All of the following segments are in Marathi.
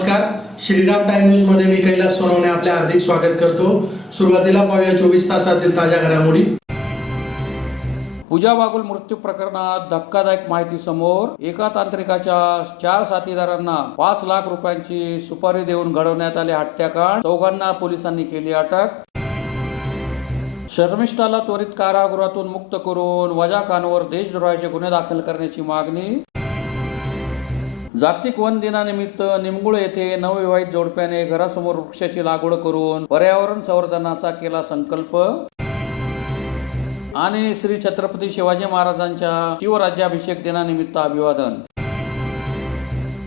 नमस्कार, श्रीराम टाइम न्यूज मध्ये मी कैलास सोनवणे आपले हार्दिक स्वागत करतो। सुरुवातीला पाहूया 24 तासातील ताज्या घडामोडी। पूजा बागुल मृत्यू प्रकरणात धक्कादायक माहिती समोर। एका तांत्रिकाच्या 4 साथीदारांना 5 लाख रुपयांची सुपारी देऊन घडवण्यात आले हत्याकांड। चौघांना पोलिसांनी केली अटक। शर्मिष्ठाला त्वरित कारागृहातून मुक्त करून वजा खानवर देशद्रोहाचे गुन्हे दाखल करण्याची मागणी। जागतिक वन दिनानिमित्त निमगुळ येथे नवविवाहित जोडप्याने घरासमोर वृक्षाची लागवड करून पर्यावरण संवर्धनाचा केला संकल्प। आणि श्री छत्रपती शिवाजी महाराजांच्या शिवराज्याभिषेक दिनानिमित्त अभिवादन।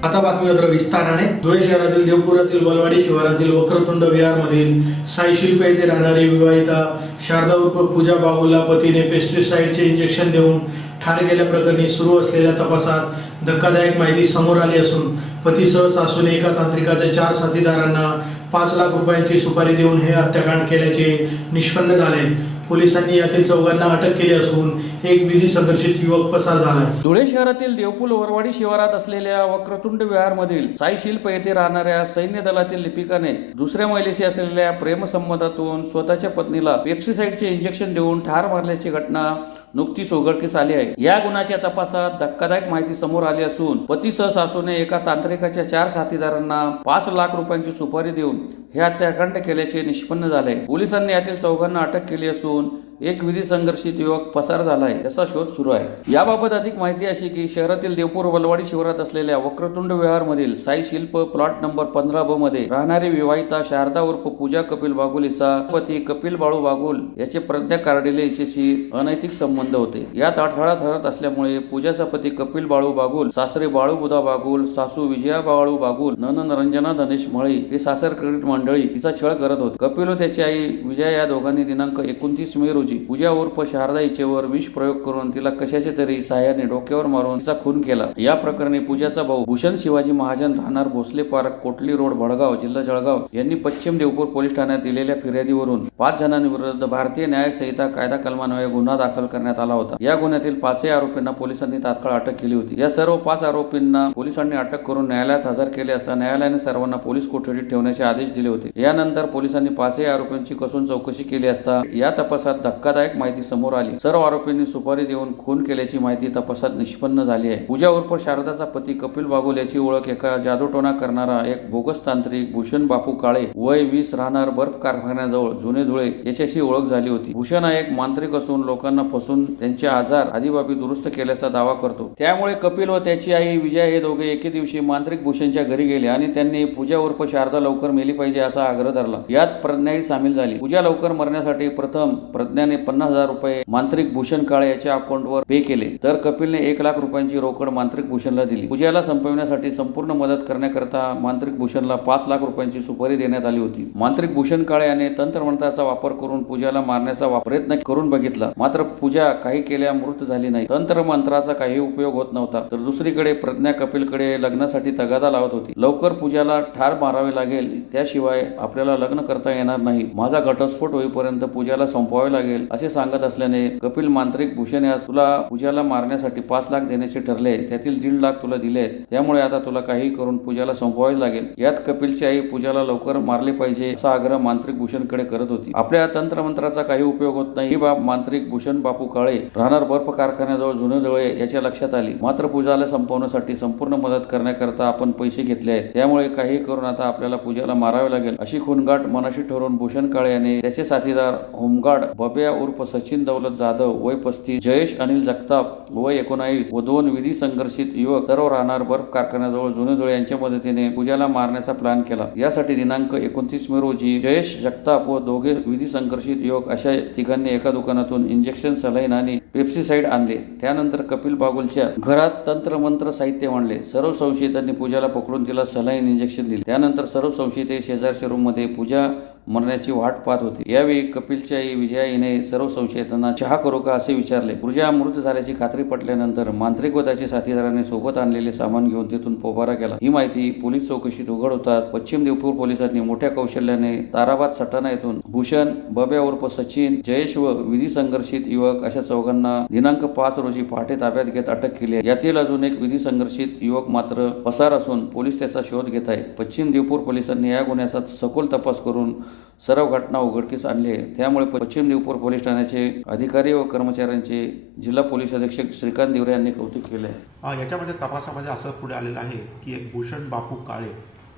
आता बातमीपत्र विस्ताराने। धुळे शहरातील देवपुरातील बलवाडी शिवारातील वक्रतुंड विहारमधील साई शिल्प येथे राहणारी विवाहिता शारदा उर्फ पूजा बागुलला पतीने पेस्टिसाइडचे इंजेक्शन देऊन ठार केल्याप्रकरणी सुरू असलेल्या तपासात धक्कादायक माहिती समोर आली असून पतीसह सासूने एका तांत्रिकाच्या 4 साथीदारांना 5 लाख रुपयांची सुपारी देऊन हे हत्याकांड केल्याचे निष्पन्न झाले। पोलिसांनी यातील चौघांना अटक केली असून एक विधी संघर्षित युवक पसार झाला। धुळे शहरातील देवपूल वरवाडी शिवारात असलेल्या वक्रतुंड विहारमधील साई शिल्प येथे राहणाऱ्या सैन्य दलातील लिपिकाने दुसऱ्या महिलेशी असलेल्या प्रेमसंबंधातून स्वतःच्या पत्नीला पेप्सिसाइडचे इंजेक्शन देऊन ठार मारल्याची घटना नुकतीच उघडकीस आली आहे। या गुन्ह्याच्या तपासात धक्कादायक माहिती समोर आली असून पतीसह सासूने एका तांत्रिकाच्या 4 साथीदारांना 5 लाख रुपयांची सुपारी देऊन हे हत्याकांड केल्याचे निष्पन्न झाले। पोलिसांनी यातील चौघांना अटक केली असून एक विधी संघर्षित युवक पसार झाला आहे, त्याचा शोध सुरू आहे। याबाबत अधिक माहिती अशी की शहरातील देवपूर बलवाडी शिवारात असलेल्या वक्रतुंड विहारमधील साई शिल्प प्लॉट नंबर 15 ब मध्ये राहणारी विवाहिता शारदा उर्फ पूजा कपिल बागुल हिचा पती कपिल बाळू बागुल याचे प्रज्ञा कार्डिले हिच्याशी अनैतिक संबंध होते। यात अडथळा ठरत असल्यामुळे पूजाचा पती कपिल बाळू बागुल, सासरे बाळू बुधा बागुल, सासू विजया बाळू बागुल, ननंद रंजना धनेश मळी हे सासर क्रेडिट मंडळी तिचा छळ करत होते। कपिल व त्याची आई विजया या दोघांनी दिनांक 29 मे रोजी पूजा उर्फ शारदा हिच्यावर विष प्रयोग करून तिला कशाचे तरी सहाय्याने डोक्यावर मारून तिचा खून केला। या प्रकरणी पूजाचा भाऊ भूषण शिवाजी महाजन राहणार भोसले पार्क, कोटली रोड, भडगाव, जिल्हा जळगाव यांनी पश्चिम देवपूर पोलीस ठाण्यात दिलेल्या फिर्यादीवरून 5 जणांविरुद्ध भारतीय न्याय संहिता कायदा कलमान्वये गुन्हा दाखल करण्यात आला होता। या गुन्ह्यातील 5 आरोपींना पोलिसांनी तात्काळ अटक केली होती। या सर्व 5 आरोपींना पोलिसांनी अटक करून न्यायालयात हजर केले असता न्यायालयाने सर्वांना पोलीस कोठडीत ठेवण्याचे आदेश दिले होते। यानंतर पोलिसांनी 5 आरोपींची कसून चौकशी केली असता या तपासात धक्कादायक माहिती समोर आली। सर्व आरोपींनी सुपारी देऊन खून केल्याची माहिती तपासात निष्पन्न झाली आहे। पूजा उर्फ शारदाचा पती कपिल बागुल याची ओळख एका जादूटोणा करणारा एक बोगस तांत्रिक भूषण बापू काळे वय 20 राहणार बर्फ कारखान्याजवळ जुने धुळे याच्याशी ओळख झाली होती। भूषण हा एक मांत्रिक असून लोकांना फसवून त्यांचे आजार आदिबाबी दुरुस्त केल्याचा दावा करतो। त्यामुळे कपिल व त्याची आई विजया हे दोघे एके दिवशी मांत्रिक भूषणच्या घरी गेले आणि त्यांनी पूजा उर्फ शारदा लवकर मेली पाहिजे असा आग्रह धरला। यात प्रज्ञाही सामील झाली। पूजा लवकर मरण्यासाठी प्रथम प्रज्ञाने 50,000 रुपये मांत्रिक भूषण काळे याच्या अकाउंटवर पे केले, तर कपिलने 1 लाख रुपयांची रोकड मांत्रिक भूषणला दिली। पूजाला संपवण्यासाठी संपूर्ण मदत करण्याकरता मांत्रिक भूषणला 5 लाख रुपयांची सुपारी देण्यात आली होती। मांत्रिक भूषण काळे याने तंत्रमंत्राचा वापर करून पूजाला मारण्याचा प्रयत्न करून बघितला, मात्र पूजा काही केल्या मृत झाली नाही। तंत्रमंत्राचा काही उपयोग होत नव्हता, तर दुसरीकडे प्रज्ञा कपिलकडे लग्नासाठी तगादा लावत होती। लवकर पूजाला ठार मारावे लागेल, त्याशिवाय आपल्याला लग्न करता येणार नाही। माझा घटस्फोट होईपर्यंत पूजाला संपवावे लागेल असे सांगत असल्याने कपिल मांत्रिक भूषण यास तुला पूजाला मारण्यासाठी 5 लाख देण्याचे ठरले, त्यातील 1.5 लाख तुला दिले, त्यामुळे आता तुला काही करून पूजाला संपवावे लागेल। यात कपिलची आई पूजाला लवकर मारले पाहिजे असा आग्रह मांत्रिक भूषणकडे करत होती। आपल्या तंत्रमंत्राचा काही उपयोग होत नाही ही बाब मांत्रिक भूषण बापू काळे राहणार बर्फ कारखान्याजवळ जुने धुळे याच्या लक्षात आली। मात्र पूजाला संपवण्यासाठी संपूर्ण मदत करण्याकरता आपण पैसे घेतले आहेत, त्यामुळे काही करून आता आपल्याला पूजाला मारावे लागेल अशी खूनगाठ मनाशी ठरवून भूषण काळे याने त्याचे साथीदार होमगार्ड बब्या उर्फ सचिन दौलत जाधव वय 35, जयेश अनिल जगताप वय 19 व 2 विधी संघर्षित युवक सर्व राहणार बर्फ कारखान्याजवळ जुने धुळे यांच्या मदतीने पूजाला मारण्याचा प्लॅन केला। यासाठी दिनांक 29 मे रोजी जयेश जगताप व 2 विधी संघर्षित युवक अशा तिघांनी एका दुकानातून इंजेक्शन, सलाईन आणि पेप्सिसाइड आणले। त्यानंतर कपिल बागुलच्या घरात तंत्रमंत्र साहित्य आणले। सर्व संशयितांनी पूजाला पकडून तिला सलाईन इंजेक्शन दिले। त्यानंतर सर्व संशयित शेजारच्या रूम मध्ये पूजा मरण्याची वाट पाहत होते। यावेळी कपिलची आई विजया हिने सर्व संशयितांना चहा करू का असे विचारले। पूजा मृत झाल्याची खात्री पटल्यानंतर मांत्रिक व त्याच्या साथीदाराने सोबत आणलेले सामान घेऊन तिथून पोबारा केला। ही माहिती पोलीस चौकशीत उघड होताच पश्चिम देवपूर पोलिसांनी मोठ्या कौशल्याने ताराबाद सटाणा येथून भूषण, बब्या उर्फ सचिन, जयेश व विधी संघर्षित युवक अशा चौघांना दिनांक 5 रोजी पहाटे ताब्यात घेत अटक केली आहे। यातील अजून एक विधी संघर्षित युवक मात्र पसार असून पोलीस त्याचा शोध घेत आहे। पश्चिम देवपूर पोलिसांनी या गुन्ह्याचा सखोल तपास करून सर्व घटना उघडकीस आणली आहे। त्यामुळे पश्चिम देवपूर पोलीस ठाण्याचे अधिकारी व कर्मचाऱ्यांचे जिल्हा पोलीस अधीक्षक श्रीकांत दिवरे यांनी कौतुक केले आहे। याच्यामध्ये तपासामध्ये असं पुढे आलेलं आहे की एक भूषण बापू काळे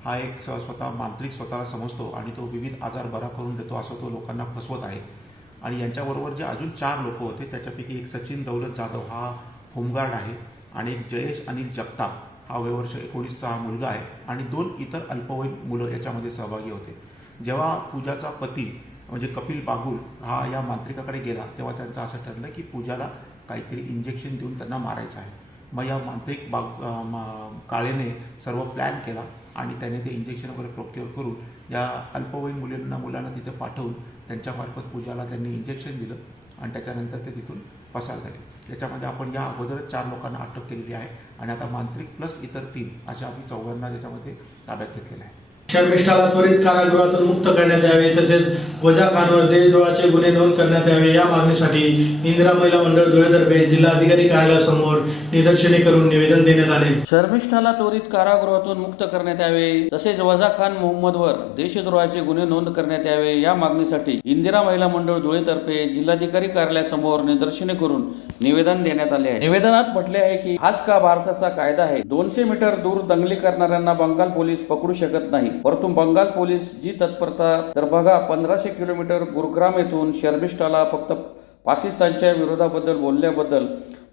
हा एक स्वतः मांत्रिक स्वतःला समजतो आणि तो विविध आजार बरा करून देतो असं तो लोकांना फसवत आहे। आणि यांच्याबरोबर जे अजून 4 लोक होते त्याच्यापैकी एक सचिन दौलत जाधव हा होमगार्ड आहे आणि एक जयेश अनिल जगताप हा वयवर्ष 19चा हा मुलगा आहे आणि 2 इतर अल्पवयीन मुलं याच्यामध्ये सहभागी होते। जेव्हा पूजाचा पती म्हणजे कपिल बागुल हा या मांत्रिकाकडे गेला तेव्हा त्यांचं असं ठरलं की पूजाला काहीतरी इंजेक्शन देऊन त्यांना मारायचं आहे। मग या मांत्रिक काळेने सर्व प्लॅन केला आणि त्याने ते इंजेक्शन वगैरे प्रोक्युअर करून या अल्पवयीन मुलांना तिथे पाठवून त्यांच्यामार्फत पूजाला त्यांनी इंजेक्शन दिलं आणि त्याच्यानंतर ते तिथून पसार झाले। याच्यामध्ये आपण या अगोदरच 4 लोकांना अटक केलेली आहे आणि आता मांत्रिक प्लस इतर 3 अशा आम्ही 4 त्याच्यामध्ये ताब्यात घेतलेलं आहे। शर्मिष्ठाला त्वरित कारागृहातून मुक्त करण्यात यावे तसेच वजा खानवर देशद्रोहाचे गुन्हे नोंद करण्यात यावे या मागणीसाठी इंदिरा महिला मंडळ धुळेतर्फे जिल्हाधिकारी कार्यालयासमोर निदर्शने करून निवेदन देण्यात आले। शर्मिष्ठाला त्वरित कारागृहातून मुक्त करण्यात यावे तसेच वजा खान मोहम्मदवर देशद्रोहाचे गुन्हे नोंद करण्यात यावे या मागणीसाठी इंदिरा महिला मंडळ धुळेतर्फे जिल्हाधिकारी कार्यालयासमोर निदर्शने करून निवेदन देण्यात आले आहे। निवेदनात म्हटले आहे की हाच का भारताचा कायदा आहे। 200 मीटर दूर दंगली करणाऱ्यांना बंगाल पोलीस पकडू शकत नाही, परंतु बंगाल पोलीस जी तत्परता तर बघा 1500 किलोमीटर गुरुग्राम येथून शर्मिष्ठाला फक्त पाकिस्तानच्या विरोधाबद्दल बोलल्याबद्दल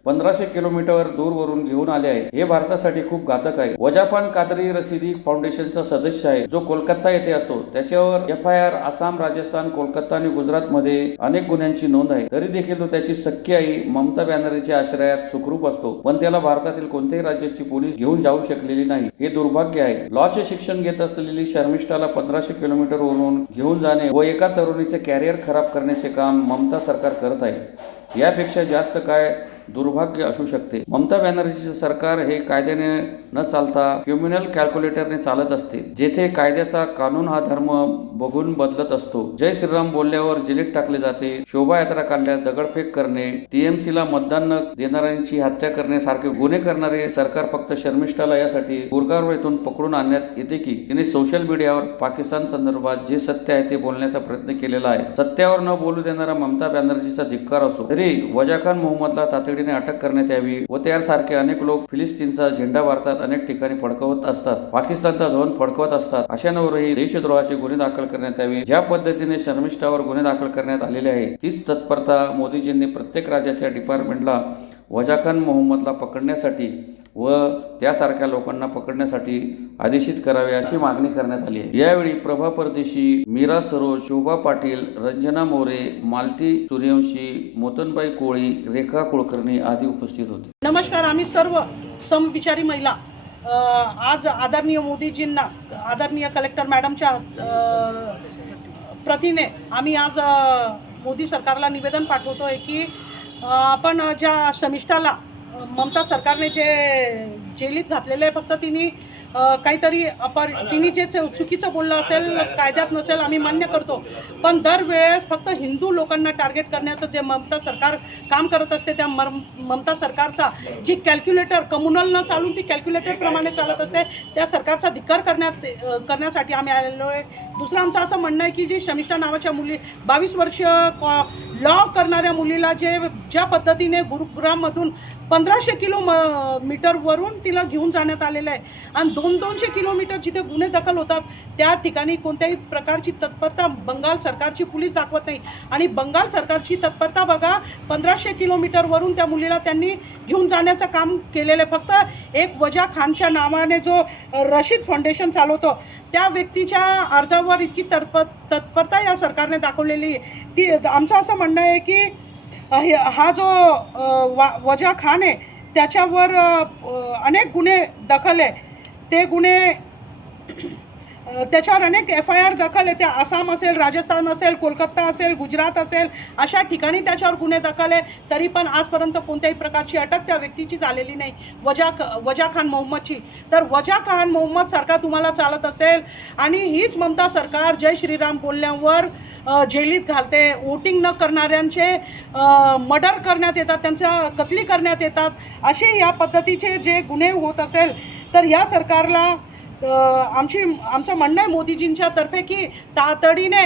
1500 किलोमीटर दूरवरून घेऊन आले आहे। हे भारतासाठी खूप घातक आहे। वजापान कादरी रसिदी फाउंडेशनचा सदस्य आहे जो कोलकाता येथे असतो। त्याच्यावर FIR आसाम, राजस्थान, कोलकाता आणि गुजरातमध्ये अनेक गुन्ह्यांची नोंद आहे। तरी देखील तो त्याची सख्खी आई ममता बॅनर्जीच्या आश्रयात सुखरूप असतो, पण त्याला भारतातील कोणत्याही राज्याची पोलीस घेऊन जाऊ शकलेली नाही। हे दुर्भाग्य आहे। लॉचे शिक्षण घेत असलेली शर्मिष्ठाला 1500 किलोमीटरवरून घेऊन जाणे व एका तरुणीचे कॅरियर खराब करण्याचे काम ममता सरकार करत आहे। यापेक्षा जास्त काय दुर्भाग्य असू शकते। ममता बॅनर्जीचे सरकार हे कायद्याने न चालता क्रिमिनल कॅल्क्युलेटरने चालत असते, जेथे कायद्याचा कानून हा धर्म बघून बदलत असतो। जय श्रीराम बोलल्यावर जिलेट टाकले जाते, शोभायात्रा काढल्यास दगडफेक करणे, TMC ला मतदान न देणाऱ्यांची हत्या करण्यासारखे गुन्हे करणारे सरकार फक्त शर्मिष्ठाला यासाठी गुरगाव येथून पकडून आणण्यात येते की तिने सोशल मीडियावर पाकिस्तान संदर्भात जे सत्य आहे ते बोलण्याचा प्रयत्न केलेला आहे। सत्यावर न बोलू देणारा ममता बॅनर्जीचा धिक्कार असो। तरी वजा खान मोहम्मदला तातडीने अटक करण्यात यावी व त्यासारखे अनेक लोक फिलिस्तीनचा झेंडा भारतात अनेक ठिकाणी फडकवत असतात, पाकिस्तानचा झोन फडकवत असतात, अशांवरही देशद्रोहाचे गुन्हे दाखल करण्यात यावे। ज्या पद्धतीने शर्मिष्ठावर गुन्हे दाखल करण्यात आलेले आहे तीच तत्परता मोदीजींनी प्रत्येक राज्याच्या डिपार्टमेंटला वजा खान मोहम्मदला पकडण्यासाठी व त्यासारख्या लोकांना पकडण्यासाठी आदेशित करावे अशी मागणी करण्यात आली आहे। यावेळी प्रभा परदेशी, मीरा सरोज, शोभा पाटील, रंजना मोरे, मालती सूर्यवंशी, मोतनबाई कोळी, रेखा कुलकर्णी आदी उपस्थित होते। नमस्कार, आम्ही सर्व समविचारी महिला आज आदरणीय मोदीजींना, आदरणीय कलेक्टर मॅडमच्या प्रतीने आम्ही आज मोदी सरकारला निवेदन पाठवतोय की आपण ज्या शर्मिष्ठाला ममता सरकारने जे जेलीत घातलेलं आहे, फक्त तिने काहीतरी तिने जे चुकीचं बोललं असेल, कायद्यात नसेल, आम्ही मान्य करतो, पण दरवेळेस फक्त हिंदू लोकांना टार्गेट करण्याचं जे ममता सरकार काम करत असते, त्या ममता सरकारचा जी कॅल्क्युलेटर कम्युनल न चालून ती कॅल्क्युलेटरप्रमाणे चालत असते, त्या सरकारचा धिक्कार करण्यासाठी आम्ही आलेलो आहे। दुसरं आमचं असं म्हणणं आहे की जी शर्मिष्ठा नावाच्या मुली 22 वर्ष लॉ करणाऱ्या मुलीला ज्या पद्धतीने गुरुग्राममधून 1500 किलोमीटरवरून तिला घेऊन जाण्यात आलेलं आहे आणि 200 किलोमीटर जिथे गुन्हे दाखल होतात त्या ठिकाणी कोणत्याही प्रकारची तत्परता बंगाल सरकारची पोलीस दाखवत नाही आणि बंगाल सरकारची तत्परता बघा 1500 किलोमीटरवरून त्या मुलीला त्यांनी घेऊन जाण्याचं काम केलेलं आहे। फक्त एक वजा खानच्या नावाने जो रशीद फाउंडेशन चालवतो त्या व्यक्तीच्या अर्जावर इतकी तत्परता या सरकारने दाखवलेली ती आमचं असं म्हणणं आहे की हा जो वजा खान आहे त्याच्यावर अनेक गुन्हे दाखल आहे, ते गुन्हे त्याच्यावर अनेक FIR दाखल आहे. त्या आसाम असेल, राजस्थान असेल, कोलकाता असेल, गुजरात असेल, अशा ठिकाणी त्याच्यावर गुन्हे दाखल आहे. तरी पण आजपर्यंत कोणत्याही प्रकारची अटक त्या व्यक्तीची झालेली नाही, वजा खान मोहम्मदची. तर वजा खान मोहम्मद सरकार तुम्हाला चालत असेल आणि हीच ममता सरकार जय श्रीराम बोलण्यावर जेलीत घालते. वोटिंग न करणाऱ्यांचे मर्डर करण्यात येतात, त्यांच्या कत्ली करण्यात येतात. असे या पद्धतीचे जे गुन्हे होत असेल तर या सरकारला आमचं म्हणणं आहे मोदीजींच्या तर्फे की तातडीने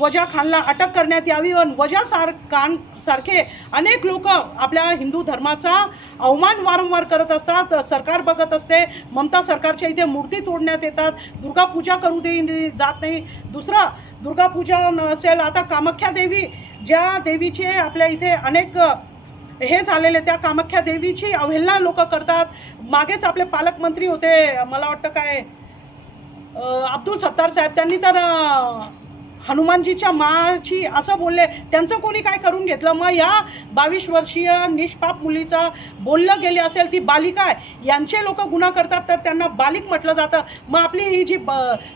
वजा खानला अटक करण्यात यावी. व वजा खान सारखे अनेक लोक आपल्या हिंदू धर्माचा अवमान वारंवार करत असतात. सरकार बघत असते. ममता सरकारच्या इथे मूर्ती तोडण्यात येतात, दुर्गा पूजा करू जात नाही. दुसरा दुर्गा पूजा नसेल, आता कामाख्या देवी ज्या देवीचे आपल्या इथे अनेक हे झालेले, त्या कामाख्या देवीची अवहेलना लोक करतात. मागेच आपले पालकमंत्री होते, मला वाटतं काय अब्दुल सत्तार साहेब, त्यांनी तर हनुमानजीच्या माची असं बोलले. त्यांचं कोणी काय करून घेतलं? मग या 22 वर्षीय निष्पाप मुलीचा बोललं गेले असेल, ती बालिका आहे, यांचे लोक गुन्हा करतात तर त्यांना बालिक म्हटलं जातं. मग आपली ही जी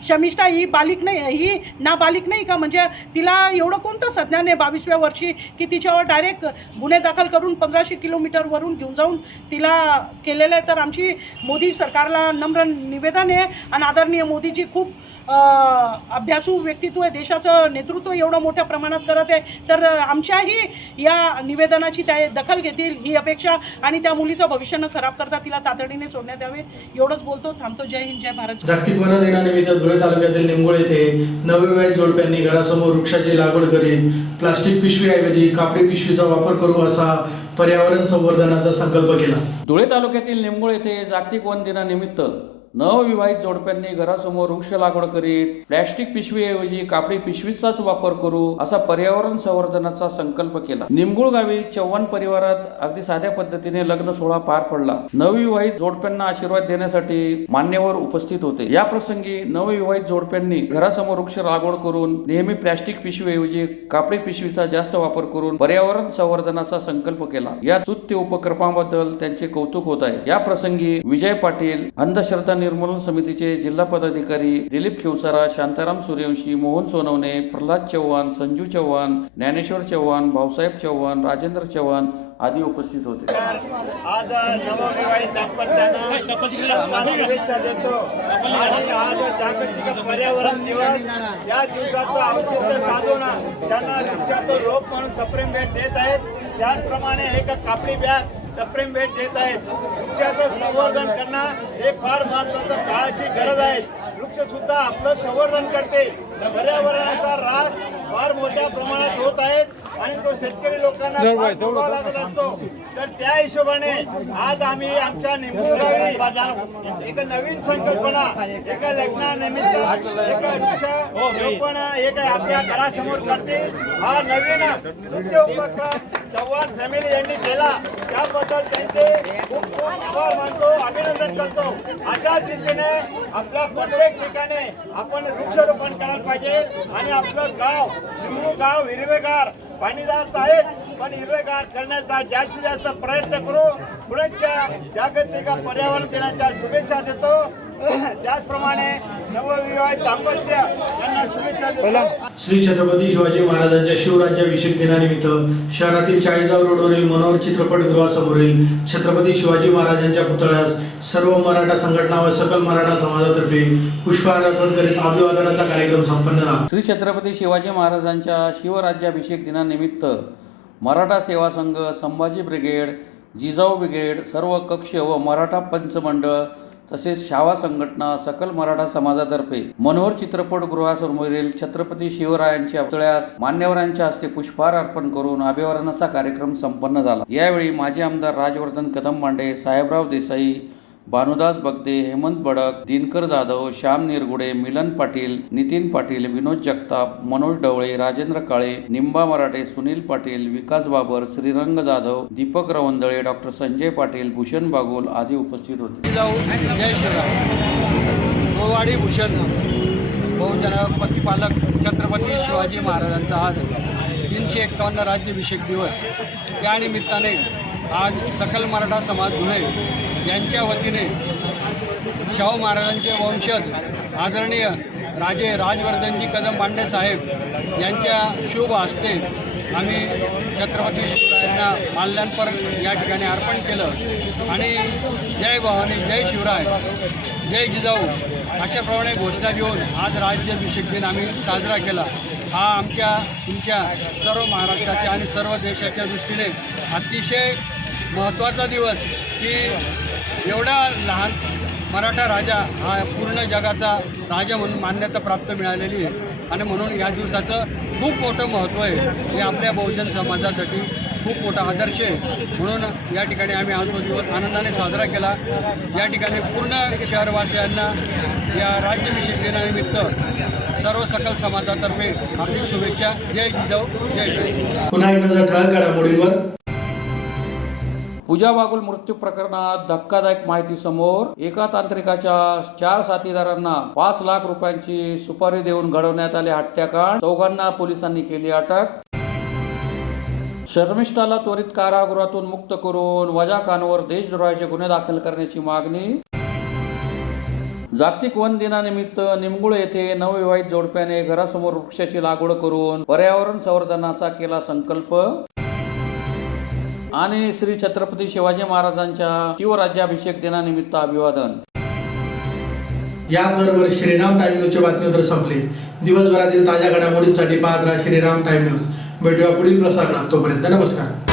शमिष्ठा ही बालिक नाही, ही नाबालिक नाही का? म्हणजे तिला एवढं कोणतं संज्ञान आहे 22व्या वर्षी की तिच्यावर डायरेक्ट गुन्हे दाखल करून 1500 किलोमीटरवरून घेऊन जाऊन तिला केलेलं आहे. तर आमची मोदी सरकारला नम्र निवेदन आहे आणि आदरणीय मोदीजी खूप अभ्यासू व्यक्तित्व आहे, देशाचं नेतृत्व एवढं मोठ्या प्रमाणात करत आहे. तर आमच्याही या निवेदनाची त्या दखल घेतील ही अपेक्षा आणि त्या मुलीचं भविष्य न खराब करता तिला तातडीने सोडण्यात यावे. एवढंच बोलतो, थांबतो. जय हिंद, जय भारत. जागतिक वन दिनानिमित्त धुळे तालुक्यातील निंबोळ येथे नवविवाहित जोडप्यांनी घरासमोर वृक्षाची लागवड करीत प्लास्टिक पिशवीऐवजी कापडी पिशवीचा वापर करू असा पर्यावरण संवर्धनाचा संकल्प केला. धुळे तालुक्यातील निंबोळ येथे जागतिक वन दिनानिमित्त नवविवाहित जोडप्यांनी घरासमोर वृक्ष लागवड करीत प्लॅस्टिक पिशवीऐवजी कापडी पिशवीचाच वापर करू असा पर्यावरण संवर्धनाचा संकल्प केला. निंबुळ गावी चव्हाण परिवारात अगदी साध्या पद्धतीने लग्न सोहळा पार पडला. नवविवाहित जोडप्यांना आशीर्वाद देण्यासाठी मान्यवर उपस्थित होते. या प्रसंगी नवविवाहित जोडप्यांनी घरासमोर वृक्ष लागवड करून नेहमी प्लॅस्टिक पिशवीऐवजी कापडी पिशवीचा जास्त वापर करून पर्यावरण संवर्धनाचा संकल्प केला. या स्तुत्य उपक्रमाबद्दल त्यांचे कौतुक होत आहे. या प्रसंगी विजय पाटील, अंधश्रद्धा निर्मूलन समितीचे जिल्हा पदाधिकारी दिलीप खिवसारा, शांताराम सूर्यवंशी, मोहन सोनवणे, प्रल्हाद चव्हाण, संजू चव्हाण, ज्ञानेश्वर चव्हाण, भाऊसाहेब चव्हाण, राजेंद्र चव्हाण आदी उपस्थित होते. आज नवविवाहित दाम्पत्यांना शुभेच्छा देतो आणि आज जागतिक पर्यावरण दिवस या दिवसाचं औचित्य साधून त्यांना वृक्षाचं रोप म्हणून सप्रेम भेट देत आहेत. त्याचप्रमाणे एक कापडी बॅग सप्रेम भेट देत आहेत. वृक्षाचं संवर्धन करणं हे फार महत्वाचं काळाची गरज आहे. वृक्ष सुद्धा आपलं संवर्धन करते. पर्यावरणाचा ऱ्हास फार मोठ्या प्रमाणात होत आहे आणि तो शेतकरी लोकांना भोगावा लागत असतो. तर त्या हिशोबाने आज आम्ही आमच्या निंबूळ गावी एक नवीन संकल्पना, एका लग्नानिमित्त एक वृक्ष रोपण एक आपल्या घरासमोर करते. हा नवीन स्तुत्य उपक्रम चव्हाण फॅमिली यांनी केला. त्याबद्दल त्यांचे खूप खूप आभार मानतो, अभिनंदन करतो. अशाच रीतीने आपल्या प्रत्येक ठिकाणी आपण वृक्षारोपण करायला पाहिजे आणि आपलं गाव निंबू गाव हिरवेगार पाणीदार आहेत पण हिरवेगार करण्याचा जास्तीत जास्त प्रयत्न करू. पुढच्या जागतिक पर्यावरण दिनाच्या शुभेच्छा देतो. त्याचप्रमाणे नवविवाहित दाम्पत्य यांना शुभेच्छा देतो. श्री छत्रपती शिवाजी महाराजांच्या शिवराज्याभिषेक दिनानिमित्त शहरातील 40गाव रोडवरील मनोहर चित्रपटगृहासमोरील छत्रपती शिवाजी महाराजांच्या पुतळ्यास सर्व मराठा संघटना व सकल मराठा समाजातर्फे पुष्पहार अर्पण करीत अभिवादनाचा कार्यक्रम संपन्न झाला. श्री छत्रपती शिवाजी महाराजांच्या शिवराज्याभिषेक दिनानिमित्त मराठा सेवा संघ, संभाजी ब्रिगेड, जिजाऊ ब्रिगेड, सर्व कक्ष व मराठा पंचमंडळ तसेच शावा संघटना सकल मराठा समाजातर्फे मनोहर चित्रपटगृहासमोरील छत्रपती शिवरायांच्या पुतळ्यास मान्यवरांच्या हस्ते पुष्पहार अर्पण करून अभिवादनाचा कार्यक्रम संपन्न झाला. यावेळी माजी आमदार राजवर्धन कदम मांडे, साहेबराव देसाई, भानुदास बगदे, हेमंत बडक, दिनकर जाधव, श्याम निरगुडे, मिलन पाटील, नितीन पाटील, विनोद जगताप, मनोज ढवळे, राजेंद्र काळे, निंबा मराठे, सुनील पाटील, विकास बाबर, श्रीरंग जाधव, दीपक रवंदळे, डॉक्टर संजय पाटील, भूषण बागुल आदी उपस्थित होते. जय श्रीराम. गोवाडी भूषण बहुजन प्रतिपालक छत्रपती शिवाजी महाराजांचा आज 351 राज्याभिषेक दिवस. त्यानिमित्ताने आज सकल मराठा समाज धुळे यांच्या वतीने शाहू महाराजांचे वंशज आदरणीय राजे राजवर्धनजी कदम बांडे साहेब यांच्या शुभ हस्ते आम्ही छत्रपती शिवरायांना माल्यार्पण या ठिकाणी अर्पण केलं आणि जय भवानी, जय शिवराय, जय जिजाऊ अशाप्रमाणे घोषणा देऊन आज राज्याभिषेक दिन आम्ही साजरा केला. हा आमच्या तुमच्या सर्व महाराष्ट्राच्या आणि सर्व देशाच्या दृष्टीने अतिशय महत्त्वाचा दिवस की एवढा लहान मराठा राजा हा पूर्ण जगाचा राजा म्हणून मान्यता प्राप्त मिळालेली आहे आणि म्हणून या दिवसाचं खूप मोठं महत्त्व आहे. हे आपल्या बहुजन समाजासाठी खूप मोठा आदर्श आहे. म्हणून या ठिकाणी आम्ही आज तो दिवस आनंदाने साजरा केला. या ठिकाणी पूर्ण शहरवासियांना या राज्याभिषेक दिनानिमित्त सर्व सकल समाजातर्फे हार्दिक शुभेच्छा. जय जिजाऊ, जय शिवराय. पुन्हा एक नजर ठळक घडामोडींवर. पूजा बागुल मृत्यू प्रकरणात धक्कादायक माहिती समोर. एका तांत्रिकाच्या 4 साथीदारांना 5 लाख रुपयांची सुपारी देऊन घडवण्यात आले हत्याकांड. 4घांना पोलिसांनी केली अटक. शर्मिष्ठाला त्वरित कारागृहातून मुक्त करून वजा खानवर देशद्रोहाचे गुन्हे दाखल करण्याची मागणी. जागतिक वन दिनानिमित्त निमगुळ येथे नवविवाहित जोडप्याने घरासमोर वृक्षाची लागवड करून पर्यावरण संवर्धनाचा केला संकल्प. आणि श्री छत्रपती शिवाजी महाराजांच्या शिवराज्याभिषेक दिनानिमित्त अभिवादन. याबरोबर श्रीराम टाइम न्यूजची बातमीपत्र संपली. दिवसभरातील ताज्या घडामोडींसाठी पाहत राहा श्रीराम टाइम न्यूज. भेटूया पुढील प्रसारणात. तोपर्यंत नमस्कार.